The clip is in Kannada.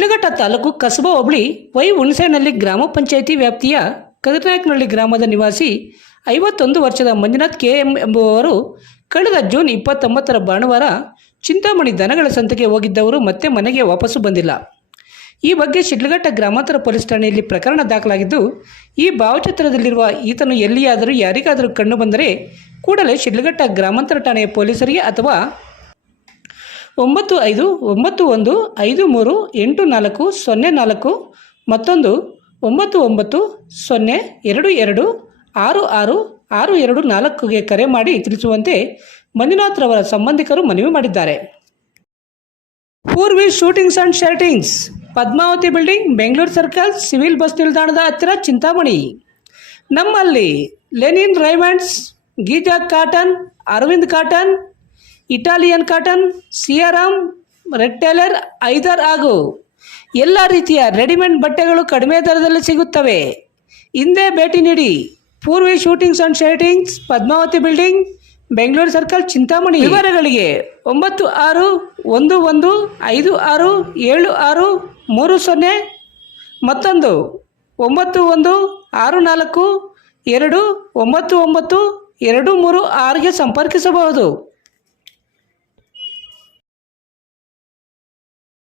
ಶಿಡ್ಲಘಟ್ಟ ತಾಲೂಕು ಕಸಬಾ ಹೋಬಳಿ ವೈ ಹುಣಸೇನಹಳ್ಳಿ ಗ್ರಾಮ ಪಂಚಾಯಿತಿ ವ್ಯಾಪ್ತಿಯ ಕದಿರ್ನಾಯಕನಹಳ್ಳಿ ಗ್ರಾಮದ ನಿವಾಸಿ 51 ವರ್ಷದ ಮಂಜುನಾಥ್ ಕೆ.ಎಂ. ಎಂಬುವವರು ಕಳೆದ ಜೂನ್ 29ರ ಭಾನುವಾರ ಚಿಂತಾಮಣಿ ದನಗಳ ಸಂತೆಗೆ ಹೋಗಿದ್ದವರು ಮತ್ತೆ ಮನೆಗೆ ವಾಪಸ್ಸು ಬಂದಿಲ್ಲ. ಈ ಬಗ್ಗೆ ಶಿಡ್ಲಘಟ್ಟ ಗ್ರಾಮಾಂತರ ಪೊಲೀಸ್ ಠಾಣೆಯಲ್ಲಿ ಪ್ರಕರಣ ದಾಖಲಾಗಿದ್ದು, ಈ ಭಾವಚಿತ್ರದಲ್ಲಿರುವ ಈತನು ಎಲ್ಲಿಯಾದರೂ ಯಾರಿಗಾದರೂ ಕಂಡು ಬಂದರೆ ಕೂಡಲೇ ಶಿಡ್ಲಘಟ್ಟ ಗ್ರಾಮಾಂತರ ಠಾಣೆಯ ಪೊಲೀಸರಿಗೆ ಅಥವಾ 9591538404 ಮತ್ತೊಂದು 9902266624ಗೆ ಕರೆ ಮಾಡಿ ತಿಳಿಸುವಂತೆ ಮಂಜುನಾಥ್ ರವರ ಸಂಬಂಧಿಕರು ಮನವಿ ಮಾಡಿದ್ದಾರೆ. Poorvi shootings and shirtings, Padmavati building, Bengaluru circle, civil bus ನಿಲ್ದಾಣದ ಹತ್ತಿರ, ಚಿಂತಾಮಣಿ. ನಮ್ಮಲ್ಲಿ linen Raymonds, Giza cotton, Arvind cotton, Italian cotton, Siyaram, red tailor, either ಹಾಗೂ ಎಲ್ಲ ರೀತಿಯ ರೆಡಿಮೇಡ್ ಬಟ್ಟೆಗಳು ಕಡಿಮೆ ದರದಲ್ಲಿ ಸಿಗುತ್ತವೆ. ಹಿಂದೆ ಭೇಟಿ ನೀಡಿ. Purvi shootings and shirtings, Padmavati building, Bengaluru circle, Chintamani. ವಿವರಗಳಿಗೆ 9615567630 ಮತ್ತೊಂದು 9164299236ಗೆ ಸಂಪರ್ಕಿಸಬಹುದು.